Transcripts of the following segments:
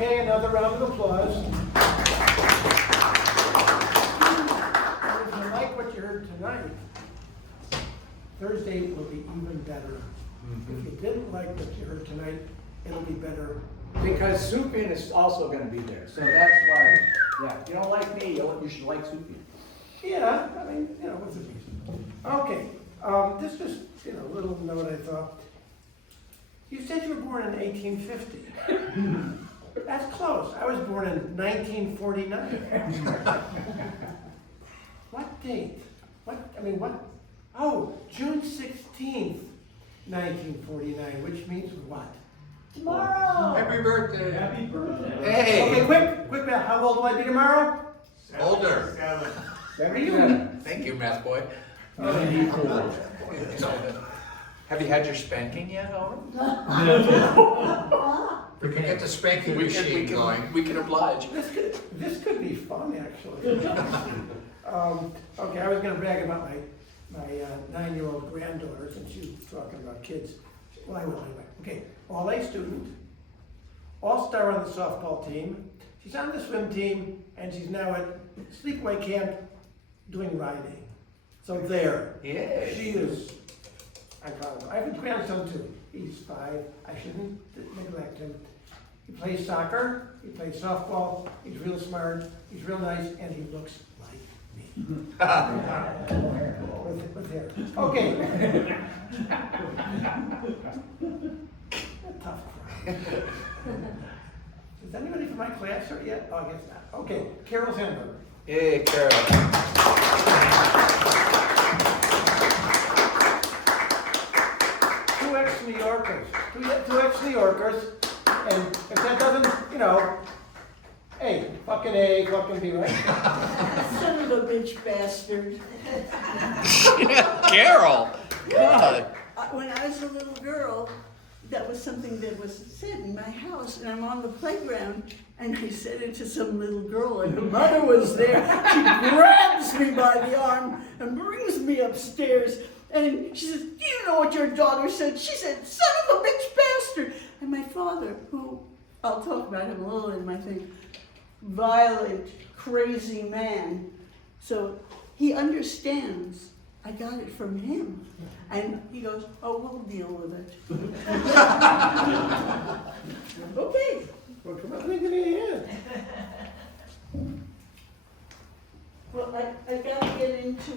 Okay, another round of applause. If you like what you heard tonight, Thursday will be even better. If you didn't like what you heard tonight, it'll be better. Because Supian is also gonna be there, so that's why, yeah, if you don't like me, you should like Supian. Yeah, I mean, what's the reason? Okay, this just, a little note I thought. You said you were born in 1850. That's close. I was born in 1949. What date? What? Oh, June 16th, 1949, which means what? Tomorrow! Happy birthday. Happy birthday. Hey. Okay, quick, how old will I be tomorrow? Older. 77. Thank you, math boy. 94. Have you had your spanking yet, Owen? We can get the spanking machine going. We can oblige. This could be fun, actually. Okay, I was going to brag about my 9-year-old granddaughter since she was talking about kids. Well, I will anyway. Okay, all-A student, all-star on the softball team. She's on the swim team, and she's now at sleepaway camp doing riding. So there. Yeah. She is. I'm proud of her. I have a grandson too. He's 5. I shouldn't neglect him. He plays soccer. He plays softball. He's real smart. He's real nice, and he looks like me. with hair. Okay. Tough crowd. Is anybody from my class here yet? Oh, I guess not. Okay, Carol Sandberg. Hey, Carol. Two ex-New Yorkers. Two ex-New Yorkers. And if that doesn't, hey, fucking A, fucking B, right? Son of a bitch bastard. Carol. God. When I was a little girl, that was something that was said in my house, and I'm on the playground, and I said it to some little girl, and the mother was there. She grabs me by the arm and brings me upstairs, and she says, "Do you know what your daughter said?" She said, "Son of a bitch bastard." And my father, who, I'll talk about him a little in my thing, violent, crazy man. So he understands. I got it from him. And he goes, "Oh, we'll deal with it." Okay. Well, come on, think of me here. Well, I gotta get into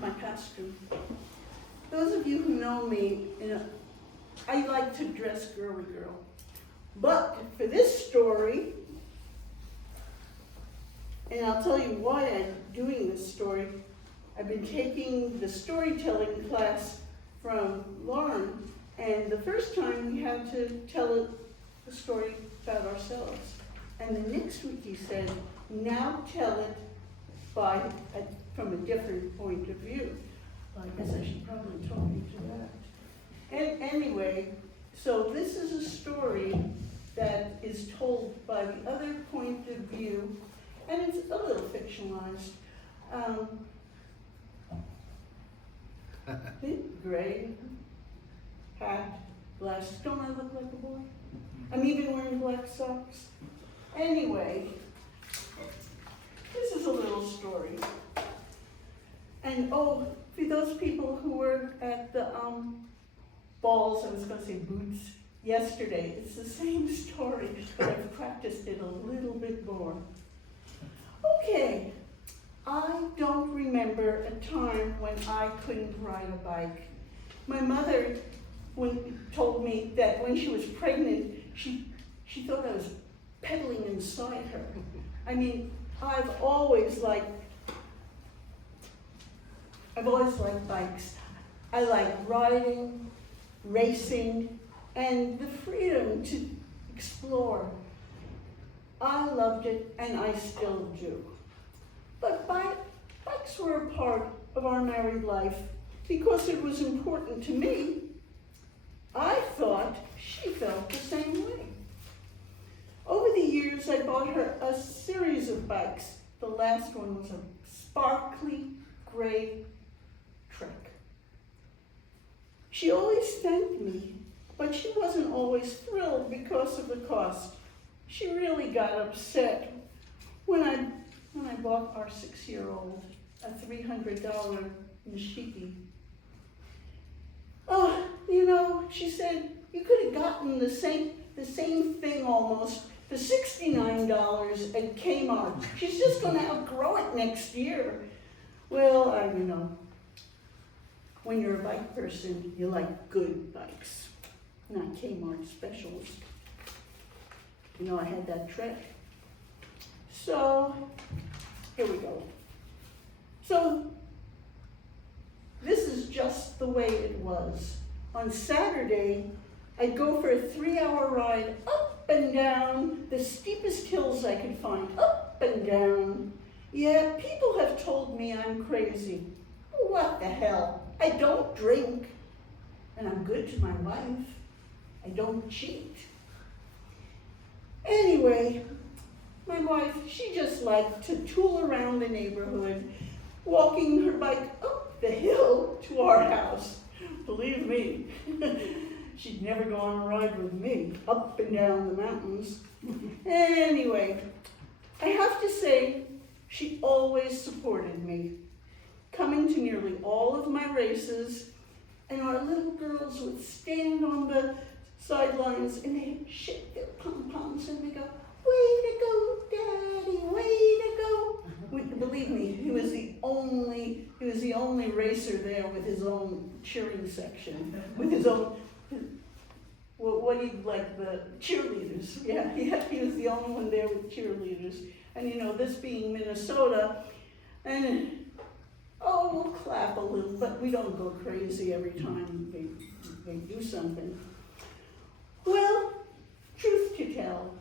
my costume. Those of you who know me, I like to dress girly girl. But for this story, and I'll tell you why I'm doing this story, I've been taking the storytelling class from Lauren, and the first time we had to tell a story about ourselves. And the next week he said, now tell it from a different point of view. Well, I guess I should probably talk you to that. And anyway, so this is a story that is told by the other point of view, and it's a little fictionalized. Gray hat, glasses. Don't I look like a boy? I'm even wearing black socks. Anyway, this is a little story. And for those people who were at the balls, I was going to say boots, yesterday, it's the same story, but I've practiced it a little bit more. Okay. I don't remember a time when I couldn't ride a bike. My mother told me that when she was pregnant, she thought I was pedaling inside her. I mean, I've always liked bikes. I like riding, racing, and the freedom to explore. I loved it, and I still do. But bikes were a part of our married life because it was important to me. I thought she felt the same way. Over the years, I bought her a series of bikes. The last one was a sparkly gray Trek. She always thanked me, but she wasn't always thrilled because of the cost. she really got upset when I bought our 6-year-old a $300 Nishiki. Oh, you know, she said, you could have gotten the same thing almost for $69 at Kmart. She's just gonna outgrow it next year. Well, you know, when you're a bike person, you like good bikes, not Kmart specials. You know, I had that trick. So, here we go. So, this is just the way it was. On Saturday, I'd go for a 3-hour ride up and down the steepest hills I could find, up and down. Yeah, people have told me I'm crazy. What the hell? I don't drink, and I'm good to my wife. I don't cheat. Anyway, my wife, she just liked to tool around the neighborhood, walking her bike up the hill to our house. Believe me, she'd never go on a ride with me, up and down the mountains. Anyway, I have to say, she always supported me, coming to nearly all of my races, and our little girls would stand on the sidelines and they'd shake their pom-poms and they'd go, way to go, Daddy, way to go. Believe me, he was the only racer there with his own cheering section, with his own, what do you like, the cheerleaders. Yeah, he was the only one there with cheerleaders. And you know, this being Minnesota, and we'll clap a little, but we don't go crazy every time they do something. Well, truth to tell,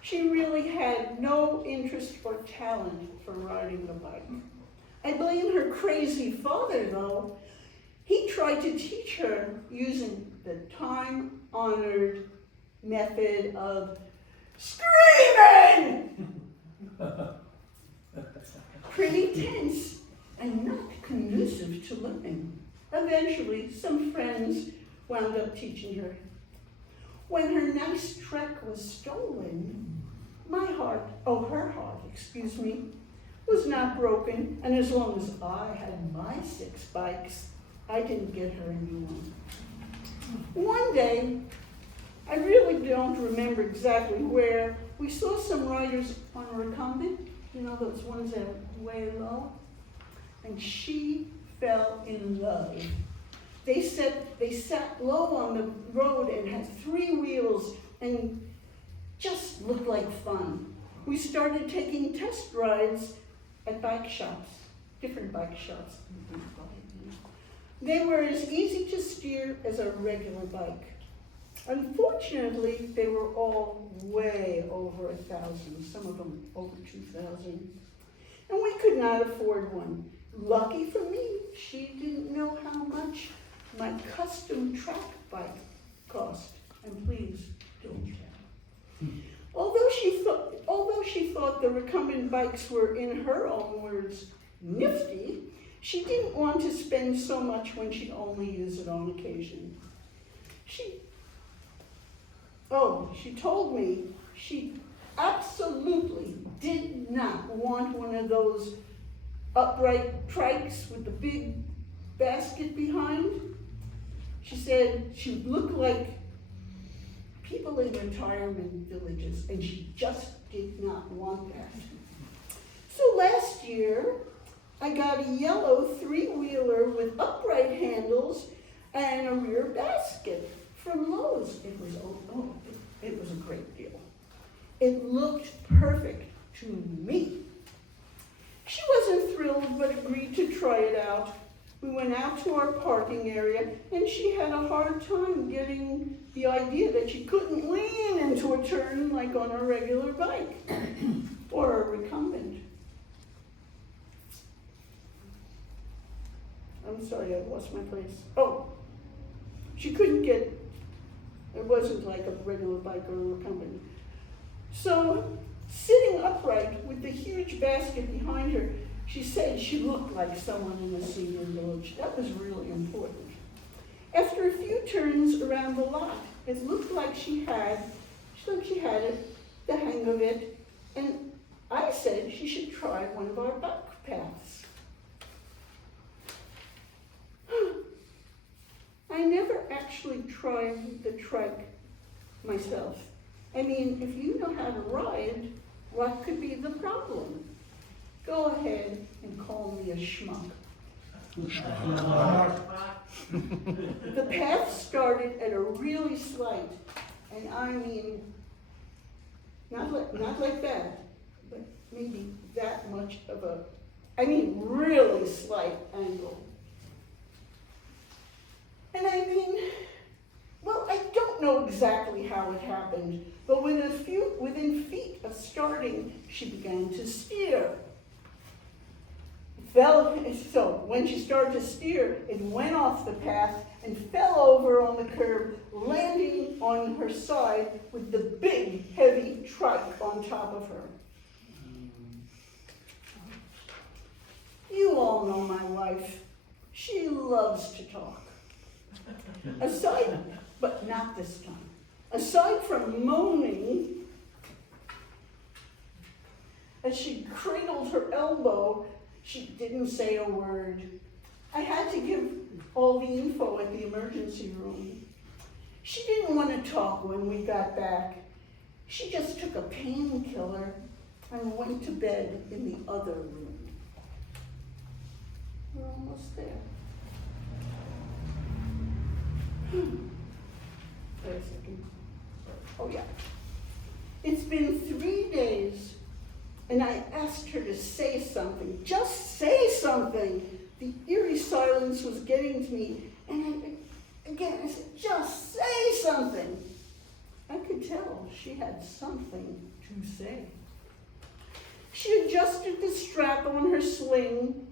she really had no interest or talent for riding the bike. I blame her crazy father, though. He tried to teach her using the time-honored method of screaming! Pretty tense and not conducive to learning. Eventually, some friends wound up teaching her. When her nice Trek was stolen, her heart, was not broken, and as long as I had my 6 bikes, I didn't get her a new one. One day, I really don't remember exactly where, we saw some riders on a recumbent, you know, those ones that are way low, and she fell in love. They sat low on the road and had 3 wheels and just looked like fun. We started taking test rides at bike shops, different bike shops. They were as easy to steer as a regular bike. Unfortunately, they were all way over 1,000, some of them over 2,000. And we could not afford one. Lucky for me, she didn't know how much my custom track bike cost. And please, don't tell. Although she thought the recumbent bikes were, in her own words, nifty, she didn't want to spend so much when she'd only use it on occasion. She told me she absolutely did not want one of those upright trikes with the big basket behind. She said she looked like people in retirement villages, and she just did not want that. So last year, I got a yellow 3-wheeler with upright handles and a rear basket from Lowe's. It was a great deal. It looked perfect to me. She wasn't thrilled, but agreed to try it out. We went out to our parking area, and she had a hard time getting the idea that she couldn't lean into a turn like on a regular bike or a recumbent. I'm sorry, I lost my place. Oh, she couldn't get, it wasn't like a regular bike or a recumbent. So, sitting upright with the huge basket behind her, she said she looked like someone in a senior village. That was really important. After a few turns around the lot, it looked like she had it the hang of it, and I said she should try one of our bike paths. I never actually tried the trike myself. I mean, if you know how to ride, what could be the problem? Go ahead and call me a schmuck. The path started at a really slight, and I mean, not like that, but maybe that much of a, I mean, really slight angle. And I mean, well, I don't know exactly how it happened, but within feet of starting, she began to steer. So when she started to steer, it went off the path and fell over on the curb, landing on her side with the big, heavy trike on top of her. You all know my wife. She loves to talk. But not this time. Aside from moaning, as she cradled her elbow, she didn't say a word. I had to give all the info at the emergency room. She didn't want to talk when we got back. She just took a painkiller and went to bed in the other room. We're almost there. Wait a second. Oh yeah. It's been 3 days, and I asked her to say something. Just say something. The eerie silence was getting to me, and I said, just say something. I could tell she had something to say. She adjusted the strap on her sling,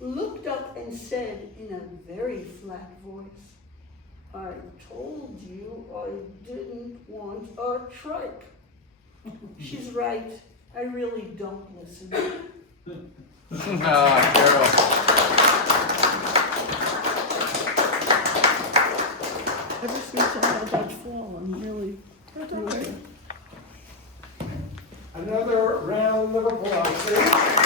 looked up and said in a very flat voice, I told you I didn't want a trike. She's right. I really don't listen. Carol. Ever since I had that fall, I'm really. Another round of applause, please.